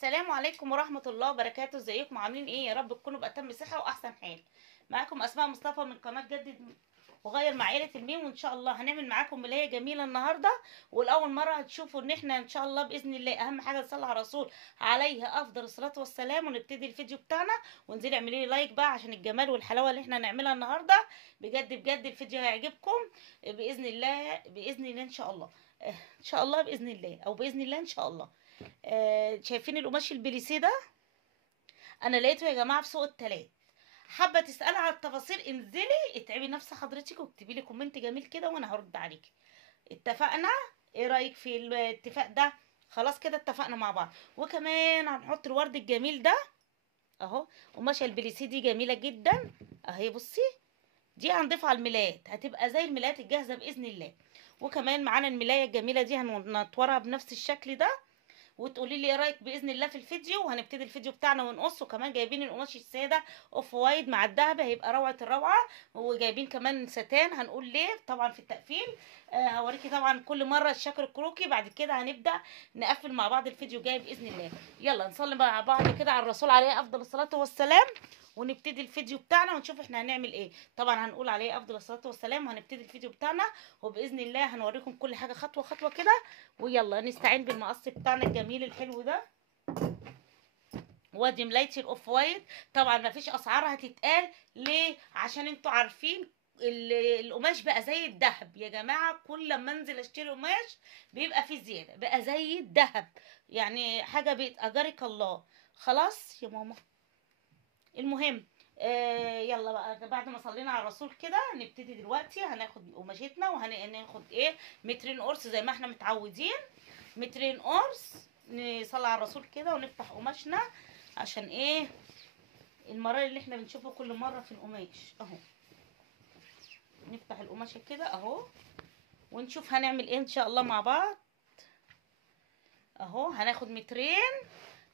السلام عليكم ورحمة الله وبركاته. ازيكم عاملين ايه؟ يا رب تكونوا بأتم صحة واحسن حال. معاكم اسماء مصطفى من قناة جدد وغير مع عيلة الميم، وان شاء الله هنعمل معاكم ملاية جميلة النهاردة. والاول مرة هتشوفوا ان احنا ان شاء الله باذن الله اهم حاجة نصلي على الرسول عليه افضل الصلاة والسلام، ونبتدي الفيديو بتاعنا. وانزلي اعملي لي لايك بقى عشان الجمال والحلاوة اللي احنا هنعملها النهاردة. بجد بجد الفيديو هيعجبكم باذن الله، باذن الله ان شاء الله. ان شاء الله باذن الله، او باذن الله ان شاء الله. شايفين القماش البليسيه ده؟ انا لقيته يا جماعه في سوق التلات. حابه تسالي على التفاصيل؟ انزلي اتعبي نفس حضرتك واكتبي لي كومنت جميل كده وانا هرد عليكي. اتفقنا؟ ايه رايك في الاتفاق ده؟ خلاص كده اتفقنا مع بعض. وكمان هنحط الورد الجميل ده اهو. قماشه البليسيه دي جميله جدا اهي، بصي. دي هنضيفها على الملايات، هتبقى زي الملايات الجاهزه باذن الله. وكمان معانا الملايه الجميله دي هنطورها بنفس الشكل ده، وتقولي لي ايه رايك باذن الله في الفيديو. وهنبتدي الفيديو بتاعنا ونقص. وكمان جايبين القماش الساده اوف وايد مع الذهب، هيبقى روعه الروعه. وجايبين كمان ستان، هنقول ليه طبعا في التقفيل. هوريكي طبعا كل مره الشكل الكروكي. بعد كده هنبدا نقفل مع بعض الفيديو جاي باذن الله. يلا نصلي مع بعض كده على الرسول عليه افضل الصلاه والسلام، ونبتدي الفيديو بتاعنا ونشوف احنا هنعمل ايه. طبعا هنقول عليه افضل الصلاه والسلام وهنبتدي الفيديو بتاعنا. وباذن الله هنوريكم كل حاجه خطوه خطوه كده. ويلا نستعين بالمقص بتاعنا الجميل الحلو ده. وادي ملايتي الاوف وايت. طبعا ما فيش اسعار هتتقال ليه؟ عشان انتوا عارفين القماش بقى زي الذهب يا جماعه. كل لما انزل اشتري قماش بيبقى فيه زياده، بقى زي الذهب. يعني حاجه بيتأجرك الله. خلاص يا ماما. المهم يلا بقى بعد ما صلينا على الرسول كده نبتدي دلوقتي. هناخد قماشتنا وهناخد ايه، مترين قرص زي ما احنا متعودين. مترين قرص. نصلي على الرسول كده ونفتح قماشنا عشان ايه المرار اللي احنا بنشوفه كل مره في القماش اهو. نفتح القماشه كده اهو ونشوف هنعمل ايه ان شاء الله مع بعض. اهو هناخد مترين.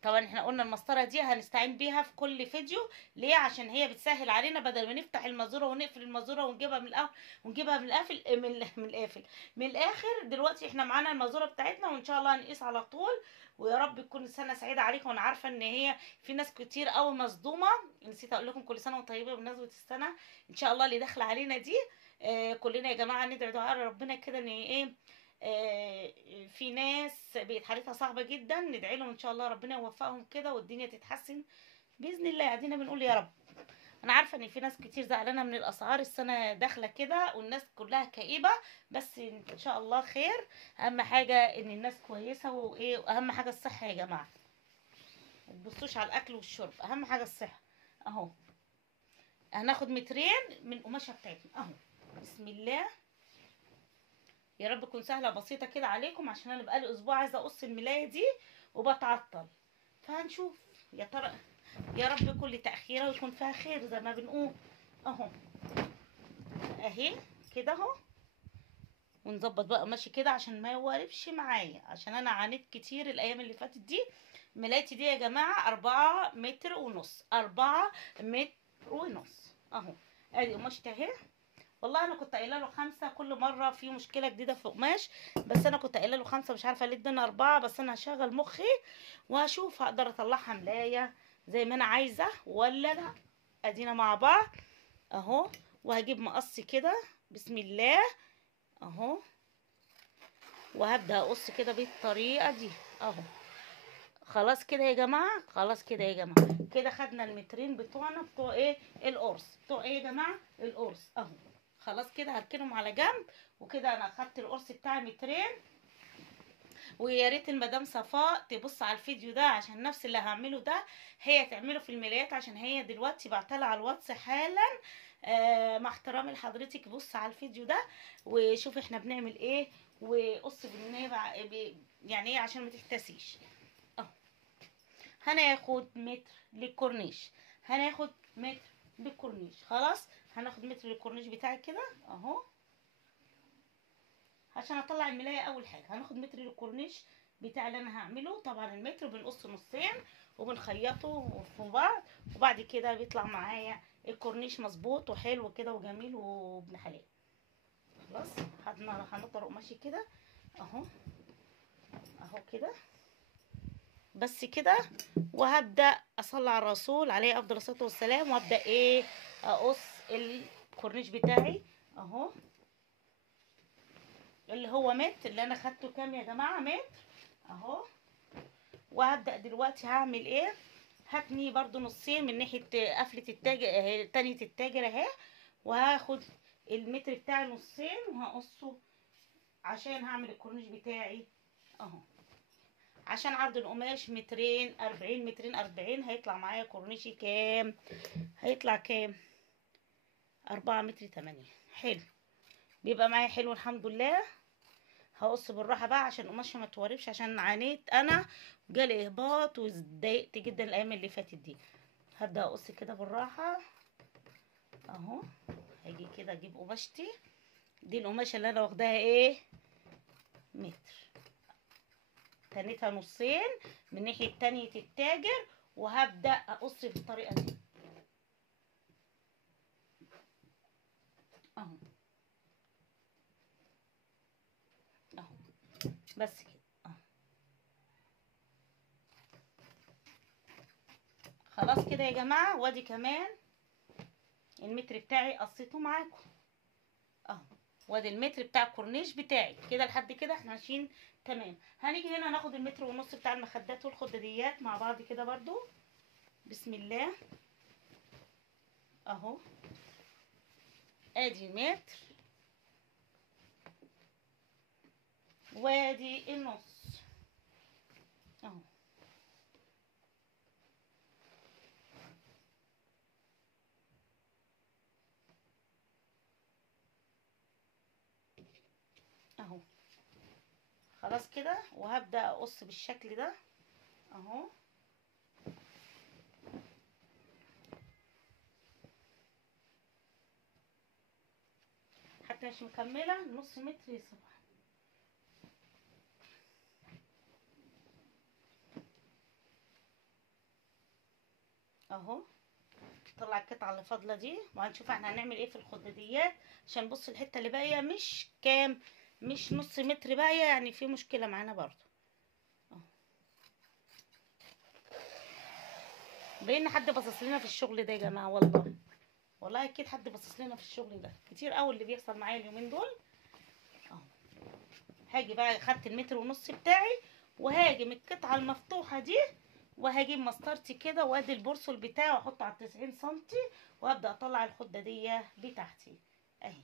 طبعا احنا قلنا المسطره دي هنستعين بيها في كل فيديو. ليه؟ عشان هي بتسهل علينا، بدل ما نفتح المازوره ونقفل المازوره ونجيبها من الاول ونجيبها من القافل من الاخر. دلوقتي احنا معانا المازوره بتاعتنا وان شاء الله هنقيس على طول. ويا رب تكون سنه سعيده عليكم. وانا عارفه ان هي في ناس كتير قوي مصدومه. نسيت اقول لكم كل سنه وانتم طيبه بمناسبه السنه ان شاء الله اللي داخله علينا دي. كلنا يا جماعه ندعي دعاء ربنا كده ان ايه. في ناس بقت حالتها صعبة جدا، ندعي لهم ان شاء الله ربنا يوفقهم كده والدنيا تتحسن بإذن الله. قاعدين بنقول يا رب. انا عارفة ان في ناس كتير زعلانة من الاسعار، السنة داخلة كده والناس كلها كئيبة. بس ان شاء الله خير. اهم حاجة ان الناس كويسة وايه، واهم حاجة الصحة يا جماعة. ما تبصوش على الاكل والشرب، اهم حاجة الصحة. اهو هناخد مترين من القماشة بتاعتنا اهو. بسم الله. يا رب تكون سهله وبسيطه كده عليكم، عشان انا بقالي اسبوع عايزه اقص الملايه دي وبتعطل. فهنشوف يا ترى. يا رب كل تاخيره ويكون فيها خير زي ما بنقول اهو. اهي كده اهو. ونظبط بقى ماشي كده عشان ما يوقفش معايا، عشان انا عانيت كتير الايام اللي فاتت دي. ملايتي دي يا جماعه 4 متر ونص، 4 متر ونص اهو. ادي قماشتي اهي. والله انا كنت قايله له 5، كل مره في مشكله جديده في قماش. بس انا كنت قايله له 5، مش عارفه ليه اداني 4. بس انا هشغل مخي وهشوف هقدر اطلعها ملايه زي ما انا عايزه ولا لا. ادينا مع بعض اهو. وهجيب مقص كده بسم الله اهو. وهبدا اقص كده بالطريقه دي اهو. خلاص كده يا جماعه، خلاص كده يا جماعه. كده خدنا المترين بتوعنا بتوع ايه القرص، بتوع ايه يا جماعه القرص اهو. خلاص كده هركنهم على جنب. وكده انا اخدت القرص بتاعي مترين. ويا ريت المدام صفاء تبص على الفيديو ده، عشان نفس اللي هعمله ده هي تعمله في الملايات، عشان هي دلوقتي بعتلها على الواتس حالا. مع احترامي لحضرتك بص على الفيديو ده وشوف احنا بنعمل ايه. وقص يعني ايه عشان ما تحتسيش اهو. هناخد متر للكورنيش، هناخد متر للكورنيش. خلاص هناخد متر للكورنيش بتاعي كده اهو. عشان اطلع الملايه اول حاجه هناخد متر للكورنيش بتاع اللي انا هعمله. طبعا المتر بنقص نصين وبنخيطه في بعض، وبعد كده بيطلع معايا الكورنيش مظبوط وحلو كده وجميل وابن حلال. خلاص هنضرب قماشي كده اهو. اهو كده بس كده. وهبدا اصلي على الرسول عليه افضل الصلاه والسلام، وابدا ايه، اقص الكورنيش بتاعي اهو، اللي هو متر، اللي انا خدته كام يا جماعه، متر اهو. وهبدا دلوقتي هعمل ايه، هتني برضو نصين من ناحيه قفله التاجر اهي، تانية التاجر اهي. وهاخد المتر بتاعي نصين وهقصه عشان هعمل الكورنيش بتاعي اهو. عشان عرض القماش مترين 40، مترين 40 هيطلع معايا كورنيشي كام، هيطلع كام، 4 متر 8. حلو، بيبقى معايا حلو الحمد لله. هقص بالراحه بقى عشان القماشه ما توربش، عشان عانيت انا جالي اهباط واتضايقت جدا الايام اللي فاتت دي. هبدا اقص كده بالراحه اهو. هاجي كده اجيب قماشتي دي، القماشه اللي انا واخداها ايه، متر، تنيتها نصين من ناحيه تانية التاجر، وهبدا اقص بالطريقه دي اهو اهو، بس كده اهو. خلاص كده يا جماعه. وادي كمان المتر بتاعي قصيته معاكم اهو. وادي المتر بتاع الكورنيش بتاعي كده، لحد كده احنا ماشيين تمام. هنيجي هنا ناخد المتر ونص بتاع المخدات والخداديات مع بعض كده برضو. بسم الله اهو. ادي المتر وادي النص اهو. اهو خلاص كده. وهبدأ اقص بالشكل ده اهو. حتى مش مكملة نص متر يا صباح اهو. طلع القطعة اللي فاضلة دي، وهنشوف احنا هنعمل ايه في الخداديات. عشان بص الحتة اللي باقية مش كام، مش نص متر باقية، يعني في مشكلة معانا برضو اهو. بقينا حد باصص لنا في الشغل ده يا جماعة، والله والله اكيد حد باصص لنا في الشغل ده كتير قوي اللي بيحصل معايا اليومين دول اهو. هاجي بقى خدت المتر ونص بتاعي، وهاجي من القطعة المفتوحة دي، وهجيب مسطرتي كده وادي البرسل بتاعي واحطه على 90 سنتي، وابدا اطلع الخداديه بتاعتي اهي.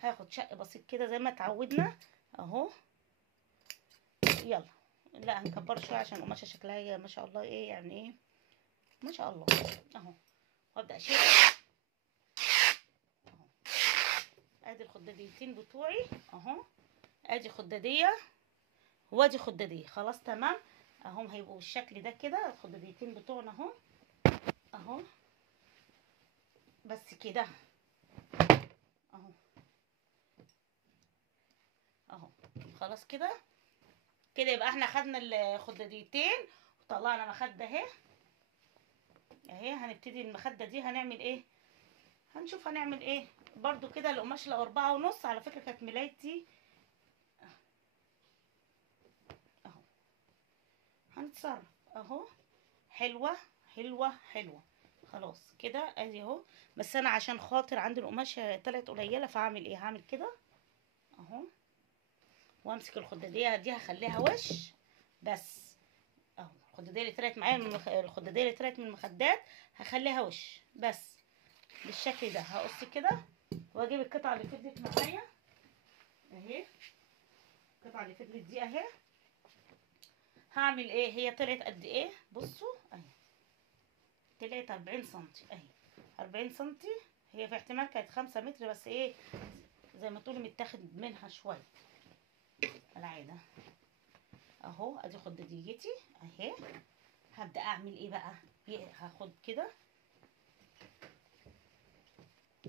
هاخد شق بسيط كده زي ما اتعودنا اهو. يلا، لا هنكبر شويه عشان القماشه شكلها هي ما شاء الله ايه، يعني ايه ما شاء الله اهو. وابدا اشيل اهو. ادي الخداديتين بتوعي اهو. ادي خداديه وادي خداديه، خلاص تمام اهم. هيبقوا بالشكل ده كده الخداديتين بتوعنا اهو اهو. بس كده اهو اهو. خلاص كده كده يبقى احنا خدنا الخداديتين وطلعنا مخده اهي اهي. هنبتدي المخده دي هنعمل ايه، هنشوف هنعمل ايه برضو كده. القماش لو 4.5 على فكره كانت ملايتي اهو. هنتصرف اهو. حلوه حلوه حلوه. خلاص كده ادي اهو. بس انا عشان خاطر عندي القماشه طلعت قليله، فاعمل ايه، هعمل كده اهو. وامسك الخداديه دي هخليها وش بس اهو. الخداديه اللي طلعت معايا من الخداديه اللي طلعت من المخدات هخليها وش بس بالشكل ده. هقص كده واجيب القطعه اللي فضلت معايا اهي. القطعه اللي فضلت دي اهي هعمل ايه، هي طلعت قد ايه بصوا اهي، طلعت 40 سنتي اهي. 40 سنتي، هي في احتمال كانت 5 متر بس ايه، زي ما تقولي متاخد منها شويه العاده اهو. ادي خداديتي اهي. هبدا اعمل ايه بقى، هاخد كده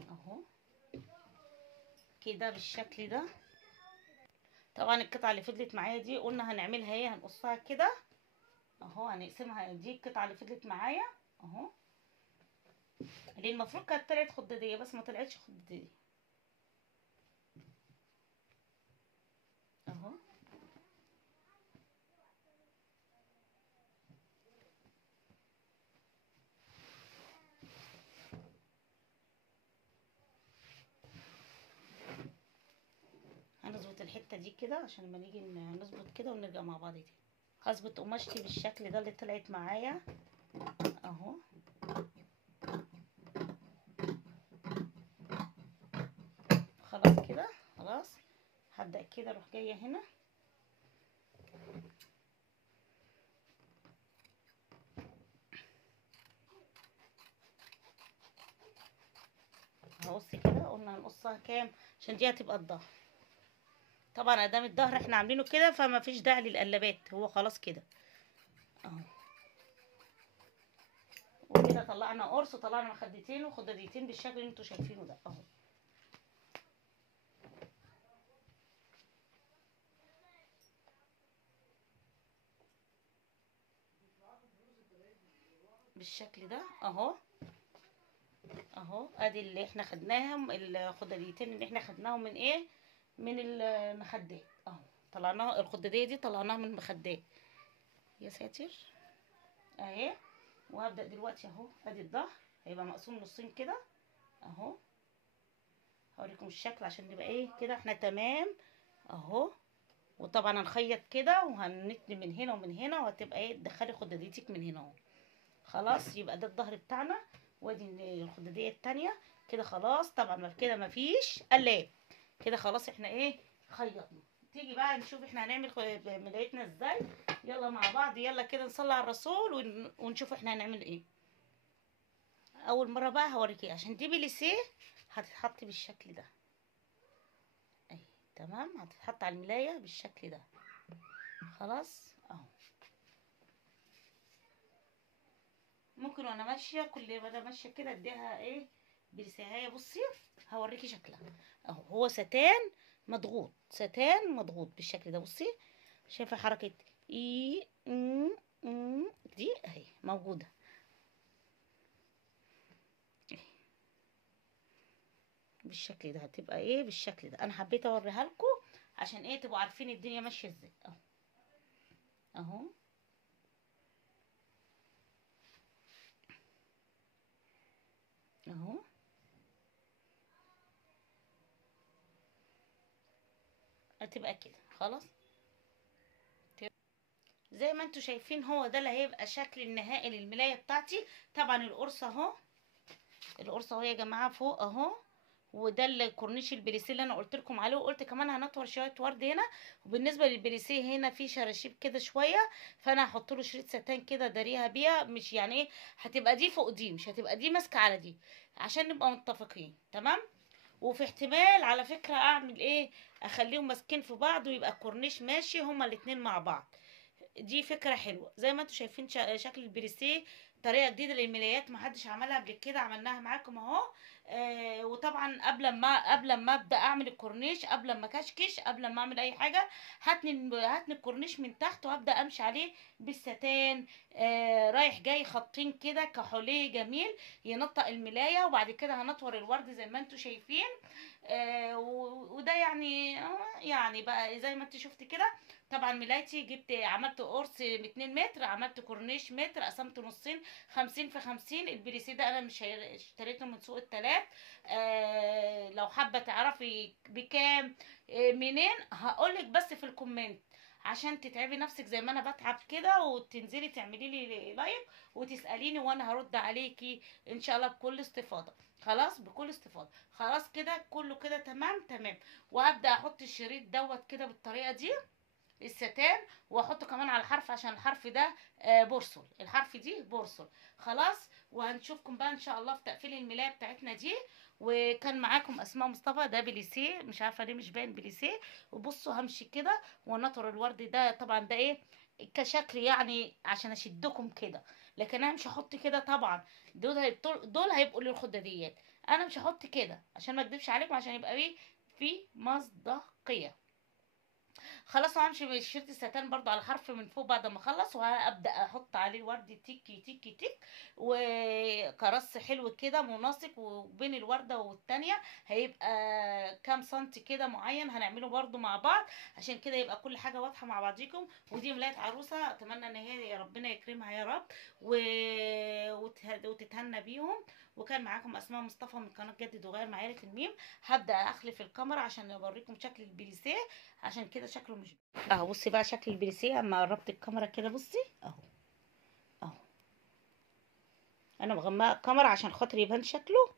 اهو كده بالشكل ده. طبعا القطعه اللي فضلت معايا دي قلنا هنعملها ايه، هنقصها كده اهو. هنقسمها، دي القطعه اللي فضلت معايا اهو، اللي المفروض كانت طلعت خداديه بس ما طلعتش خداديه اهو الحته دي كده عشان لما نيجي نظبط كده ونرجع مع بعض تاني. هظبط قماشتي بالشكل ده اللي طلعت معايا اهو. خلاص كده خلاص. هبدأ كده اروح جايه هنا هقص كده. قلنا هنقصها كام عشان دي هتبقى الظهر. طبعا ادام الظهر احنا عاملينه كده فما فيش داعي للقلابات، هو خلاص كده اهو. وكده طلعنا قرص وطلعنا مخدتين وخداديتين بالشكل اللي انتوا شايفينه ده اهو. بالشكل ده اهو اهو. ادي اللي احنا خدناهم الخداديتين اللي احنا خدناهم من ايه، من المخدات اهو. طلعناها الخداديه دي طلعناها من المخدات يا ساتر اهي. وهبدأ دلوقتي اهو. ادي الظهر هيبقى مقسوم نصين كده اهو. هوريكم الشكل عشان نبقى ايه كده احنا تمام اهو. وطبعا هنخيط كده وهنتني من هنا ومن هنا وهتبقى ايه تدخلي خداديتك من هنا اهو. خلاص يبقى ده الظهر بتاعنا. وادي الخداديه التانية كده خلاص. طبعا كده مفيش قلاب كده خلاص. احنا ايه خيطنا. تيجي بقى نشوف احنا هنعمل ملايتنا ازاي. يلا مع بعض يلا كده نصلي على الرسول ونشوف احنا هنعمل ايه. اول مره بقى هوريكي عشان دي بليسيه هتتحط بالشكل ده اهي. تمام هتتحط على الملايه بالشكل ده خلاص اهو. ممكن وانا ماشيه كل ما انا ماشيه كده اديها ايه بليسيهايه. بصي هوريكي شكلها اهو. هو ستان مضغوط، ستان مضغوط بالشكل ده. بصي شايفه حركه اي دي اهي موجوده بالشكل ده. هتبقى ايه بالشكل ده. انا حبيت اوريها لكم عشان ايه تبقوا عارفين الدنيا ماشيه ازاي اهو اهو. اهو هتبقى كده خلاص زي ما انتوا شايفين. هو ده اللي هيبقى شكل النهائي للملايه بتاعتي. طبعا القرصه اهو، القرصه اهو يا جماعه فوق اهو. وده الكورنيش البليسيه اللي انا قلت لكم عليه. وقلت كمان هنطور شويه ورد هنا. وبالنسبه للبليسيه هنا في شراشيب كده شويه، فانا هحط له شريط ستان كده داريها بيها. مش يعني ايه هتبقى دي فوق دي، مش هتبقى دي ماسكه على دي عشان نبقى متفقين تمام. وفي احتمال على فكره اعمل ايه اخليهم ماسكين في بعض ويبقى الكورنيش ماشي هما الاتنين مع بعض. دي فكره حلوه. زي ما انتم شايفين شكل البريسيه طريقه جديده للملايات محدش عملها قبل كده، عملناها معاكم اهو. وطبعا قبل ما ابدا اعمل الكورنيش، قبل ما كشكش، قبل ما اعمل اي حاجه هاتني الكورنيش من تحت وابدا امشي عليه بالستان رايح جاي خطين كده كحوليه جميل ينطق الملايه. وبعد كده هنطور الورد زي ما انتم شايفين. وده يعني بقى زي ما انت شفت كده. طبعا ملايتي جبت عملت قرص 2 متر، عملت كورنيش متر، قسمته نصين 50 في 50. البريسيه ده انا مش اشتريته من سوق التلات. لو حابه تعرفي بكام منين هقولك بس في الكومنت عشان تتعبي نفسك زي ما انا بتعب كده وتنزلي تعملي لي لايك وتساليني وانا هرد عليكي ان شاء الله بكل استفاضه. خلاص بكل استفاضه. خلاص كده كله كده تمام تمام. وهبدا احط الشريط دوت كده بالطريقه دي الستان. واحطه كمان على الحرف عشان الحرف ده بورصل. الحرف دي بورصل خلاص. وهنشوفكم بقى ان شاء الله في تقفيل الملايه بتاعتنا دي. وكان معاكم اسماء مصطفى. ده بليسيه مش عارفه ليه مش باين بليسيه. وبصوا همشي كده ونطر الورد ده. طبعا ده ايه كشكل يعني عشان اشدكم كده، لكن انا مش هحط كده طبعا. دول هيبقوا للخداديات. انا مش هحط كده عشان ما اكدبش عليكم عشان يبقى ايه في مصداقيه. خلاص همشي بشريط الستان برضو على حرف من فوق بعد ما اخلص. وهبدا احط عليه الورد تيكي تيكي تيك وكرص حلو كده مناسق. وبين الورده والتانيه هيبقى كام سنتي كده معين هنعمله برضو مع بعض عشان كده يبقى كل حاجه واضحه مع بعضيكم. ودي ملايه عروسه اتمنى ان هي يا ربنا يكرمها يا رب وتتهنى بيهم وكان معاكم اسماء مصطفى من قناه جدد وغير مع عيله الميم. هبدا اخلف الكاميرا عشان اوريكم شكل البليسيه، عشان كده شكله مش اهو. بصي بقى شكل البليسيه اما قربت الكاميرا كده، بصي اهو اهو. انا مغمقه الكاميرا عشان خاطر يبان شكله،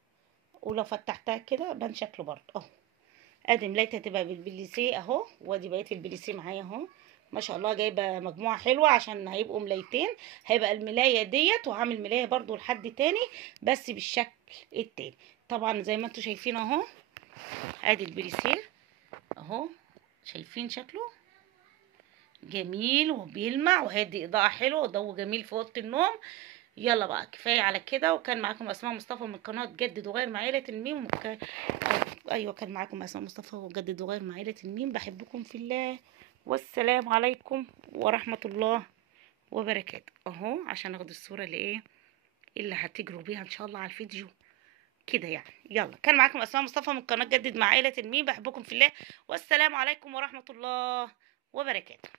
ولو فتحتها كده بان شكله برضه اهو. ادي ملايتها تبقى بالبليسيه اهو، وادي بقيه البليسيه معايا اهو. ما شاء الله جايبه مجموعه حلوه عشان هيبقوا ملايتين. هيبقى الملايه ديت، وهعمل ملايه برضو لحد تاني بس بالشكل التاني. طبعا زي ما انتوا شايفين اهو، ادي البليسيه اهو. شايفين شكله جميل وبيلمع وهادي اضاءه حلوه وضوء جميل في اوضه النوم. يلا بقى كفايه على كده. وكان معاكم اسماء مصطفى من قناه جدد وغير مع عيله الميم ايوه كان معاكم اسماء مصطفى وجدد وغير مع عيله الميم. بحبكم في الله، والسلام عليكم ورحمه الله وبركاته. اهو عشان اخد الصوره اللي هتجروا بيها ان شاء الله على الفيديو كده يعني. يلا كان معاكم اسماء مصطفى من قناه جدد مع عيله الميم. بحبكم في الله، والسلام عليكم ورحمه الله وبركاته.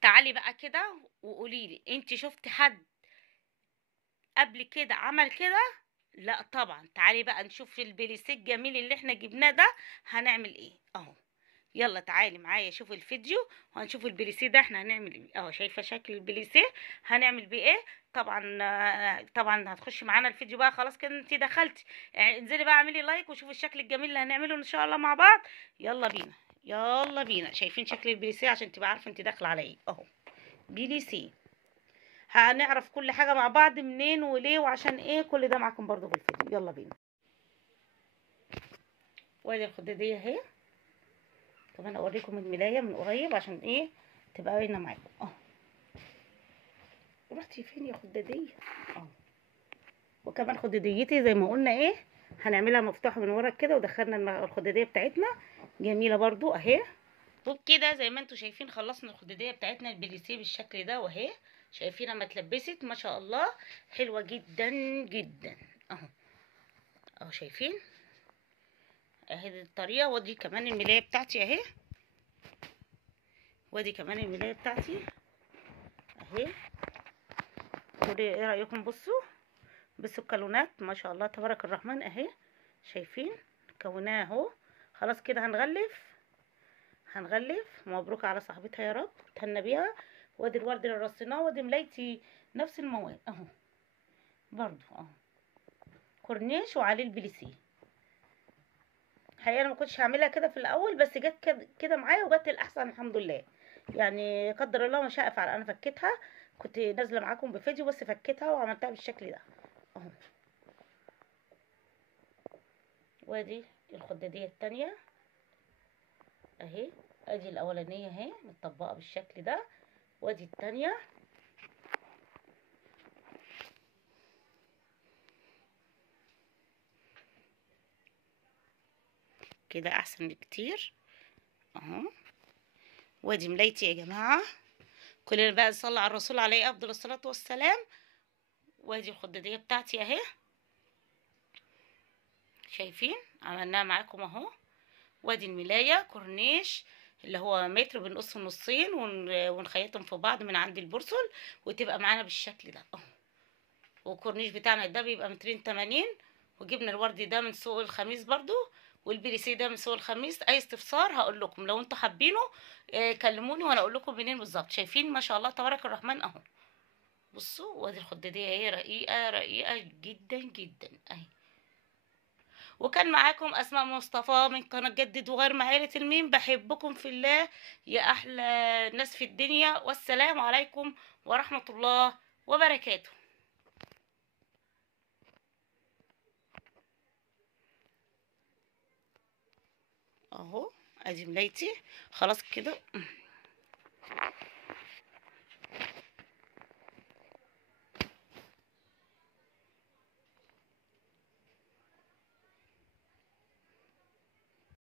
تعالي بقى كده وقولي لي، انت شفت حد قبل كده عمل كده؟ لا طبعا. تعالي بقى نشوف البليسيه الجميل اللي احنا جبناه ده هنعمل ايه اهو. يلا تعالي معايا شوفوا الفيديو وهنشوف البليسيه ده احنا هنعمل ايه اهو. شايفه شكل البليسيه هنعمل بيه ايه؟ طبعا هتخشي معانا الفيديو بقى. خلاص كده انت دخلتي، يعني انزلي بقى اعملي لايك وشوفي الشكل الجميل اللي هنعمله ان شاء الله مع بعض. يلا بينا يلا بينا. شايفين شكل البليسيه عشان تبقى عارفه انت داخله على ايه اهو. بليسيه هنعرف كل حاجة مع بعض منين وليه وعشان ايه، كل ده معاكم برضو في الفيديو. يلا بينا. وادي الخدادية اهي. كمان اوريكم الملاية من قريب عشان ايه تبقى باينة معاكم اهو. رحتي فين يا خدادية اهو. وكمان خداديتي زي ما قلنا ايه هنعملها مفتوحة من ورا كده، ودخلنا الخدادية بتاعتنا جميلة برضو اهي. وبكده زي ما انتوا شايفين خلصنا الخدادية بتاعتنا البليسيه بالشكل ده واهي. شايفين لما اتلبست ما شاء الله حلوة جدا جدا اهو. اهو شايفين اهي الطريقه. ودي كمان الملايه بتاعتي اهي. ودي كمان الملايه بتاعتي اهي. قولي ايه رايكم. بصوا الكالونات ما شاء الله تبارك الرحمن اهي. شايفين كوناها اهو. خلاص كده هنغلف. مبروك على صاحبتها يا رب تهنى بيها. وادي الورد اللي رصيناه. وادي ملايتي نفس المواد اهو برضو اهو. كورنيش وعليه البليسيه. حقيقة انا ما كنتش هعملها كده في الاول، بس جت كده معايا وجت الاحسن الحمد لله. يعني قدر الله ما شاء فعل. انا فكيتها، كنت نازله معاكم بفيديو بس فكيتها وعملتها بالشكل ده اهو. وادي الخداديه التانية اهي. ادي الاولانيه اهي متطبقه بالشكل ده. وادي التانية كده احسن بكتير اهو. وادي ملايتي يا جماعه. كلنا بقى نصلي على الرسول عليه افضل الصلاه والسلام. وادي الخداديه بتاعتي اهي. شايفين عملناها معاكم اهو. وادي الملايه كورنيش اللي هو متر بنقصه نصين ونخيطهم في بعض من عند البرسل وتبقى معانا بالشكل ده اهو. والكورنيش بتاعنا ده بيبقى 280. وجبنا الورد ده من سوق الخميس برضو، والبليسيه ده من سوق الخميس. اي استفسار هقول لكم لو انتوا حابينه كلموني وانا اقول لكم منين بالظبط. شايفين ما شاء الله تبارك الرحمن اهو. بصوا وادي الخداديه اهي رقيقه رقيقه جدا جدا اهي. وكان معاكم اسماء مصطفى من قناه جدد وغير مع عيله الميم. بحبكم في الله يا احلى ناس في الدنيا، والسلام عليكم ورحمه الله وبركاته. اهو ادي ملايتي خلاص كده